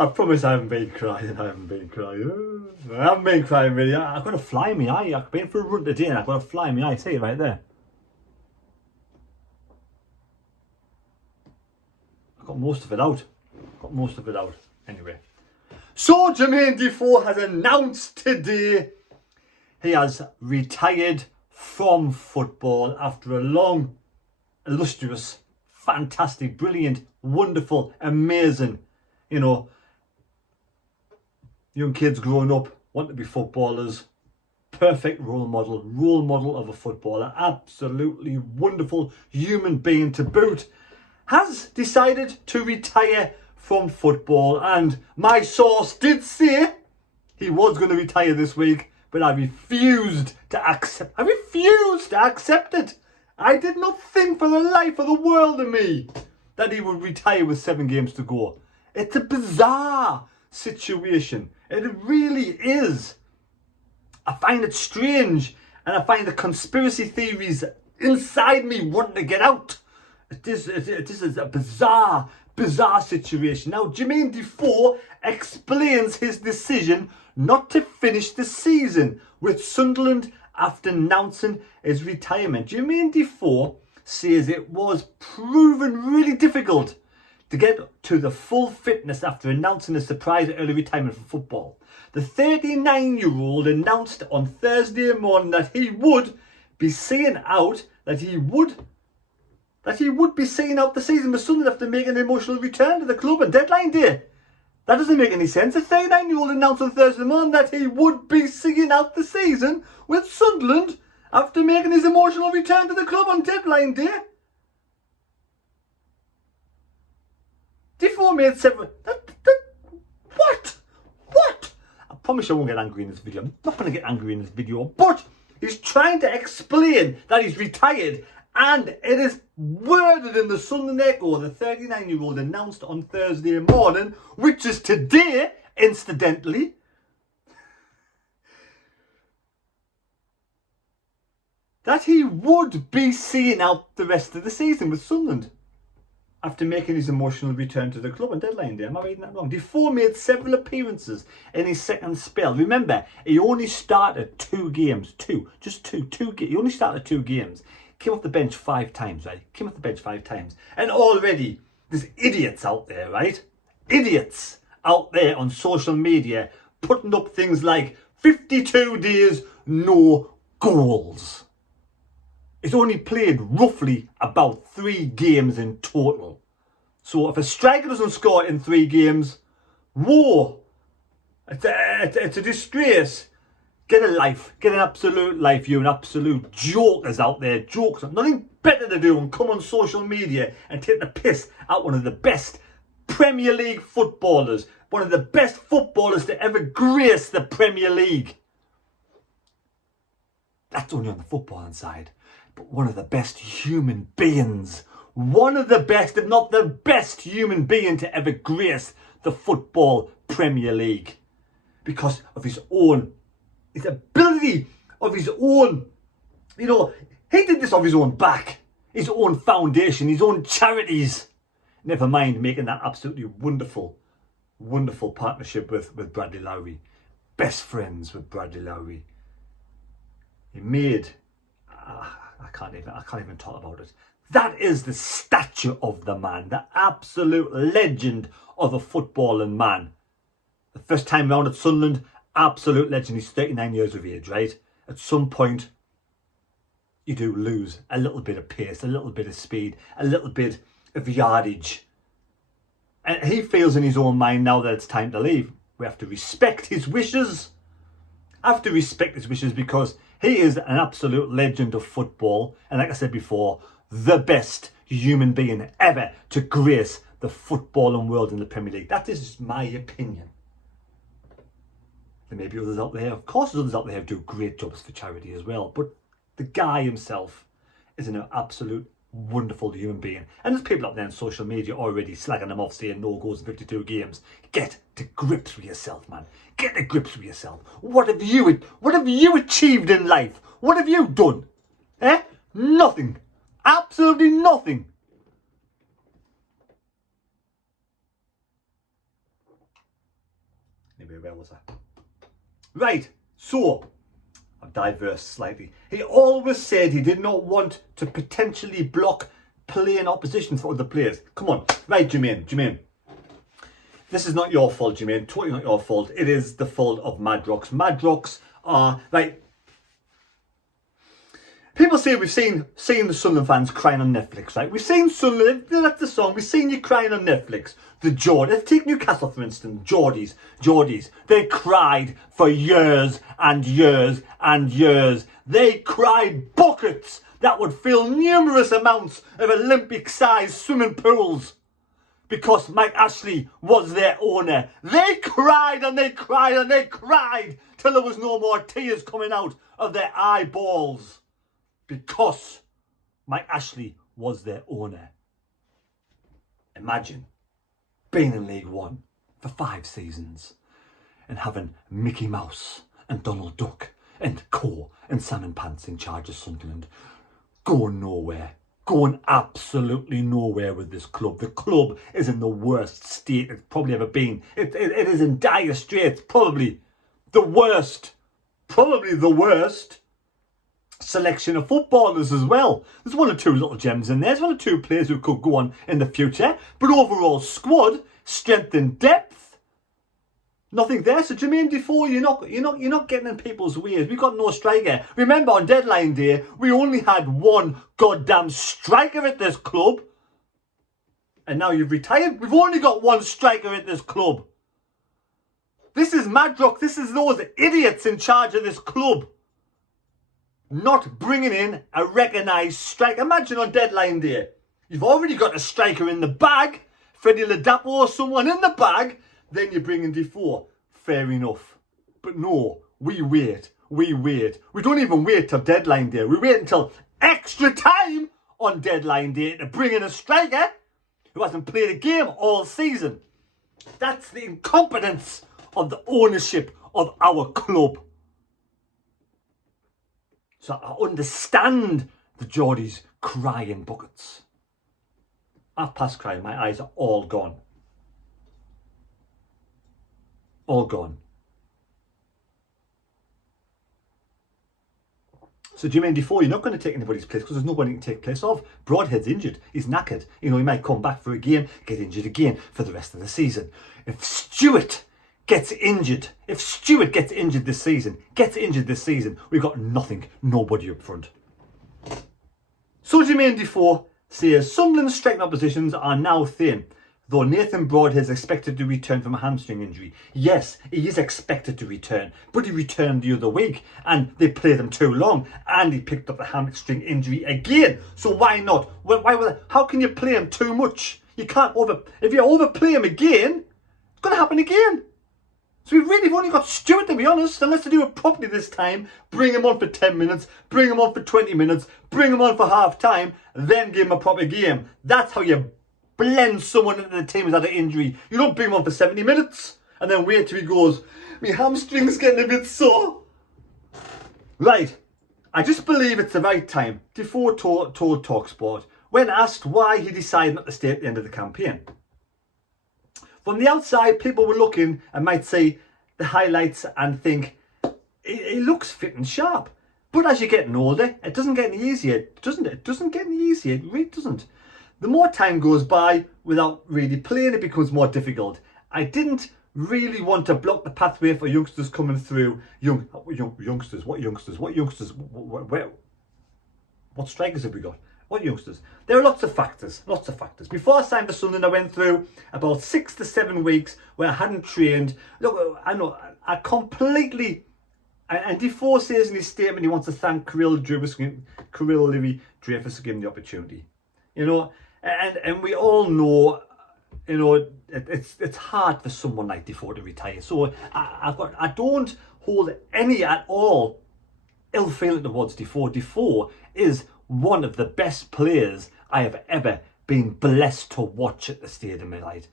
I promise I haven't been crying. I haven't been crying really. I've got a fly in my eye. I've been for a run today and I've got a fly in my eye. See it right there. I've got most of it out. Anyway. So Jermain Defoe has announced today he has retired from football after a long, illustrious, fantastic, brilliant, wonderful, amazing, young kids growing up want to be footballers. Perfect role model of a footballer. Absolutely wonderful human being to boot. Has decided to retire from football, and my source did say he was going to retire this week, but I refused to accept it. I did not think for the life of the world of me that he would retire with 7 games to go. It's a bizarre situation. It really is. I find it strange, and I find the conspiracy theories inside me wanting to get out. It is a bizarre situation. Now, Jermain Defoe explains his decision not to finish the season with Sunderland after announcing his retirement. Jermain Defoe says it was proven really difficult to get to the full fitness after announcing a surprise early retirement from football. The 39-year-old announced on Thursday morning that he would be seeing out the season with Sunderland after making an emotional return to the club on deadline day. That doesn't make any sense. The 39-year-old announced on Thursday morning that he would be seeing out the season with Sunderland after making his emotional return to the club on deadline day. Defoe made several... What? I promise I won't get angry in this video. I'm not going to get angry in this video. But he's trying to explain that he's retired. And it is worded in the Sunderland Echo. The 39-year-old announced on Thursday morning, which is today, incidentally, that he would be seeing out the rest of the season with Sunderland after making his emotional return to the club on deadline day. Am I reading that wrong? Defoe made several appearances in his second spell. Remember, he only started 2 games. He only started 2 games. Came off the bench 5 times, right? And already, there's idiots out there, right? Idiots out there on social media putting up things like 52 days, no goals. He's only played roughly about 3 games in total. So if a striker doesn't score in 3 games, whoa, it's a disgrace. Get a life. Get an absolute life, you absolute jokers out there. Jokes. Nothing better to do than come on social media and take the piss out one of the best Premier League footballers. One of the best footballers to ever grace the Premier League. That's only on the footballing side. But one of the best human beings. One of the best, if not the best human being to ever grace the football Premier League. Because of his ability, of his own, he did this off his own back. His own foundation, his own charities. Never mind making that absolutely wonderful partnership with Bradley Lowry. Best friends with Bradley Lowry. He made... I can't even talk about it. That is the stature of the man. The absolute legend of a footballing man. The first time round at Sunderland, absolute legend. He's 39 years of age, right? At some point, you do lose a little bit of pace, a little bit of speed, a little bit of yardage. And he feels in his own mind now that it's time to leave. We have to respect his wishes. Because he is an absolute legend of football. And like I said before, the best human being ever to grace the footballing world in the Premier League. That is my opinion. There may be others out there. Of course, there's others out there who do great jobs for charity as well. But the guy himself is an absolute wonderful human being. And there's people out there on social media already slagging him off, saying no goals in 52 games. Get to grips with yourself, man. Get to grips with yourself. What have you achieved in life? What have you done? Nothing. Absolutely nothing. Anyway, where was I? Right, so I've diversed slightly. He always said he did not want to potentially block playing opposition for other players. Come on. Right, Jermain. This is not your fault, Jermain. Totally not your fault. It is the fault of Madrox. Madrox are, right, people say we've seen the Sunderland fans crying on Netflix, right? We've seen Sunderland, that's the song, we've seen you crying on Netflix. The Geordies, let's take Newcastle for instance, Geordies. They cried for years and years and years. They cried buckets that would fill numerous amounts of Olympic-sized swimming pools because Mike Ashley was their owner. They cried and they cried and they cried till there was no more tears coming out of their eyeballs because Mike Ashley was their owner. Imagine being in League One for 5 seasons and having Mickey Mouse and Donald Duck and Co and Salmon Pants in charge of Sunderland. Going nowhere. Going absolutely nowhere with this club. The club is in the worst state it's probably ever been. It is in dire straits. Probably the worst selection of footballers as well. There's 1 or 2 little gems in there. There's 1 or 2 players who could go on in the future. But overall squad, strength and depth, nothing there. So Jermain Defoe, you're not getting in people's ways. We've got no striker. Remember on deadline day, we only had 1 goddamn striker at this club. And now you've retired. We've only got 1 striker at this club. This is Madrox. This is those idiots in charge of this club not bringing in a recognised striker. Imagine on deadline day, you've already got a striker in the bag, Freddie Ladapo or someone in the bag, then you bring in Defoe. Fair enough. But no, we wait. We don't even wait till deadline day. We wait until extra time on deadline day to bring in a striker who hasn't played a game all season. That's the incompetence of the ownership of our club. So I understand the Geordies crying buckets. I've passed crying. My eyes are all gone. All gone. So Jermain Defoe, you're not going to take anybody's place because there's nobody to take place of. Broadhead's injured. He's knackered. He might come back for a game, get injured again for the rest of the season. If Stewart gets injured this season, we've got nothing, nobody up front. So Jermain Defoe says Sunderland's striking oppositions are now thin, though Nathan Broadhead is expected to return from a hamstring injury. Yes, he is expected to return, but he returned the other week and they played him too long and he picked up the hamstring injury again. So why not? How can you play him too much? You can't if you overplay him again, it's going to happen again. So we've really only got Stewart, to be honest, unless they do it properly this time. Bring him on for 10 minutes, bring him on for 20 minutes, bring him on for half time, then give him a proper game. That's how you blend someone into the team who's had an injury. You don't bring him on for 70 minutes and then wait till he goes, my hamstring's getting a bit sore. Right, I just believe it's the right time. Defoe told TalkSport when asked why he decided not to stay at the end of the campaign. From the outside, people were looking and might see the highlights and think, he looks fit and sharp. But as you're getting older, it doesn't get any easier, doesn't it? It doesn't get any easier, it really doesn't. The more time goes by without really playing, it becomes more difficult. I didn't really want to block the pathway for youngsters coming through. Youngsters? What youngsters? What strikers have we got? What youngsters? There are lots of factors. Before I signed for Sunderland, I went through about 6 to 7 weeks where I hadn't trained. Look, I know, I completely... And Defoe says in his statement he wants to thank LOUIS-DREFUS for giving the opportunity. And we all know, it's hard for someone like Defoe to retire. So I don't hold any at all ill feeling towards Defoe. Defoe is one of the best players I have ever been blessed to watch at the Stadium of Light.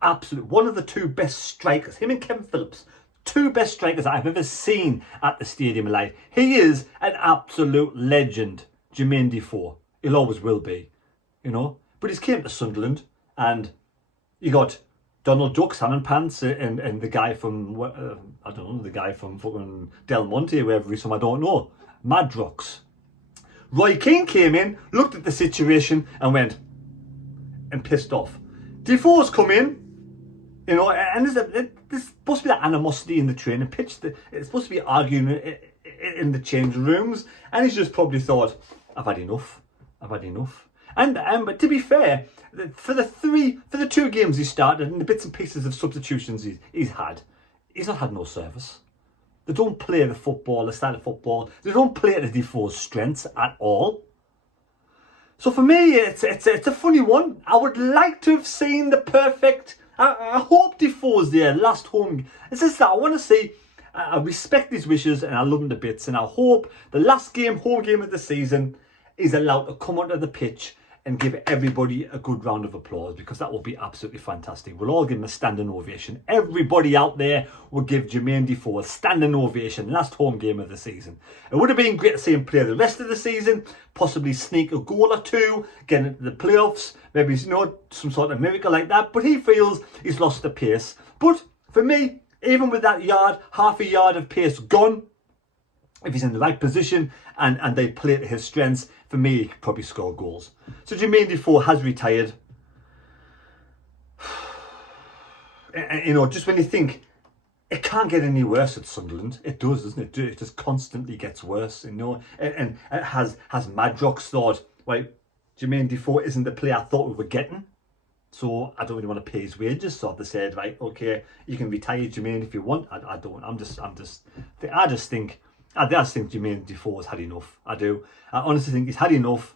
Absolutely. One of the 2 best strikers, him and Kevin Phillips, 2 best strikers I've ever seen at the Stadium of Light. He is an absolute legend, Jermain Defoe. He'll always will be, But he's came to Sunderland and he got Donald Duck, Salmon Pants, and the guy from, I don't know, the guy from fucking Del Monte, wherever he's from, I don't know. Madrox. Roy Keane came in, looked at the situation and went, and pissed off. Defoe's come in, you know, and there's supposed to be that animosity in the training pitch. It's supposed to be arguing in the changing rooms, and he's just probably thought, I've had enough. And but to be fair, for the 2 games he started and the bits and pieces of substitutions he's not had no service. They don't play the football, the style of football. They don't play to Defoe's strengths at all. So for me, it's a funny one. I would like to have seen the perfect. I hope Defoe's there last home. It's just that I want to see. I respect his wishes and I love him to bits, and I hope the last game, home game of the season, is allowed to come onto the pitch and give everybody a good round of applause, because that will be absolutely fantastic. We'll all give him a standing ovation. Everybody out there will give Jermain Defoe a standing ovation. Last home game of the season. It would have been great to see him play the rest of the season, possibly sneak a goal or 2, get into the playoffs, maybe, you know, some sort of miracle like that. But he feels he's lost the pace. But for me, even with that half a yard of pace gone, if he's in the right position and they play to his strengths, for me, he could probably score goals. So Jermain Defoe has retired. And, you know, just when you think it can't get any worse at Sunderland, it does, doesn't it? It just constantly gets worse, you know. And has Madrox thought, well, Jermain Defoe isn't the player I thought we were getting, so I don't really want to pay his wages. So they said, right, okay, you can retire Jermain if you want. I don't. I just think Jermain Defoe has had enough. I do. I honestly think he's had enough.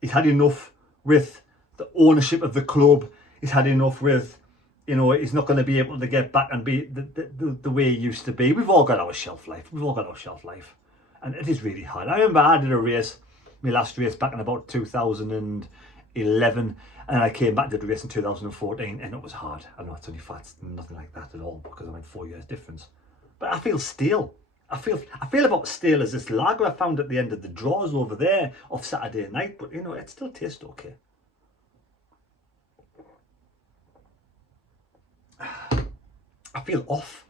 He's had enough with the ownership of the club. He's had enough with, you know, he's not going to be able to get back and be the way he used to be. We've all got our shelf life. And it is really hard. I remember I did a race, my last race back in about 2011. And I came back to the race in 2014, and it was hard. I know it's only fats, nothing like that at all, because I went 4 years difference. But I feel stale. I feel about stale as this lager I found at the end of the drawers over there off Saturday night. But, you know, it still tastes okay. I feel off.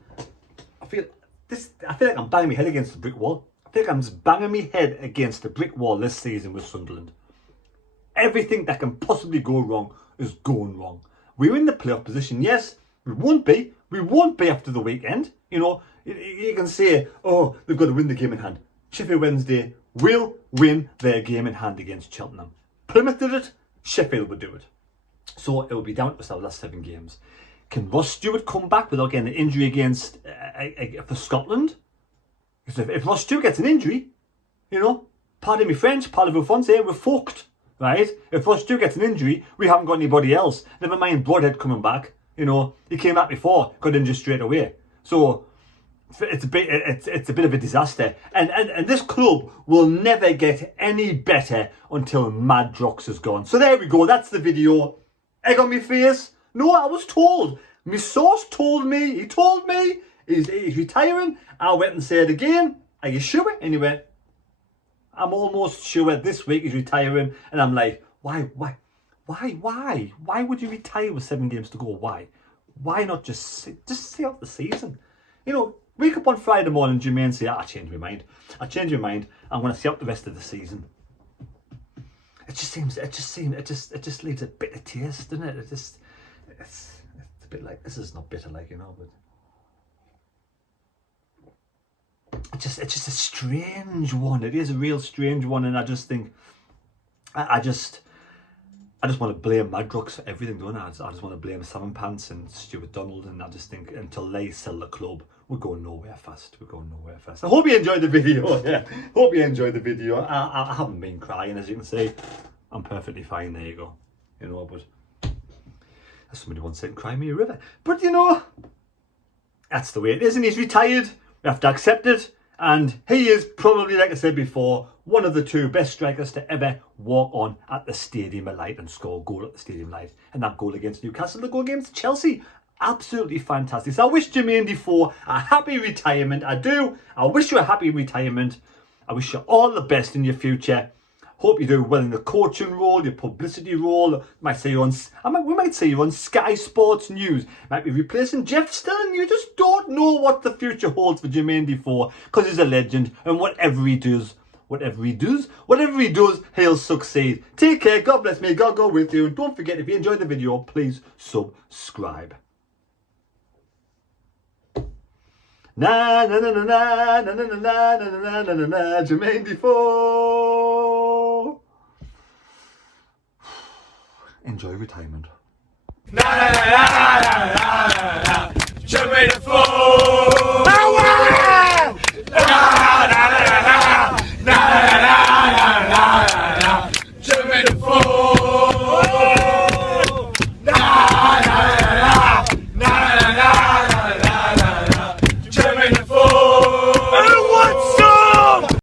I feel like I'm banging my head against the brick wall. I feel like I'm just banging my head against the brick wall this season with Sunderland. Everything that can possibly go wrong is going wrong. We're in the playoff position. Yes, we won't be. We won't be after the weekend. You know, you can say, oh, they've got to win the game in hand. Sheffield Wednesday will win their game in hand against Cheltenham. Plymouth did it. Sheffield would do it. So it will be down to us our last 7 games. Can Ross Stewart come back without getting an injury against for Scotland? Because if Ross Stewart gets an injury, you know, pardon me French, parlez-vous français, we're fucked. Right? If Ross Stewart gets an injury, we haven't got anybody else. Never mind Broadhead coming back. You know, he came back before, got injured straight away. So it's a bit of a disaster. And this club will never get any better until Madrox is gone. So there we go. That's the video. Egg on my face. No, I was told. My source told me. He told me he's retiring. I went and said again, are you sure? And he went, I'm almost sure this week he's retiring. And I'm like, why would you retire with 7 games to go? Why not just see out the season? You know, wake up on Friday morning, Jermain, and say, I changed my mind. I'm going to see out the rest of the season. It just leaves a bitter taste, doesn't it? It's a bit like, this is not bitter, like, you know, but it's just a strange one. It is a real strange one, and I just think, I just want to blame Madrox for everything, don't I? I just want to blame Salmon Pants and Stuart Donald, and I just think until they sell the club, we're going nowhere fast. I hope you enjoyed the video. Yeah, hope you enjoyed the video. I haven't been crying, as you can see. I'm perfectly fine. There you go. You know, but as somebody once said, cry me a river. But you know, that's the way it is, and he's retired. We have to accept it. And he is probably, like I said before, one of the 2 best strikers to ever walk on at the Stadium of Light and score a goal at the Stadium of Light. And that goal against Newcastle, the goal against Chelsea, absolutely fantastic. So I wish Jermain Defoe a happy retirement. I do. I wish you a happy retirement. I wish you all the best in your future. Hope you do well in your coaching role, your publicity role. We might see you on Sky Sports News. Might be replacing Jeff Still, and you just don't know what the future holds for Jermain Defoe, because he's a legend, and whatever he does, he'll succeed. Take care, God bless me, God go with you, and don't forget, if you enjoyed the video, please subscribe. Na na na na na na na na na na na na, Jermain Defoe. Enjoy retirement. Na na na na na na na, Jermain Defoe. Na na na na na na na, Jermain Defoe.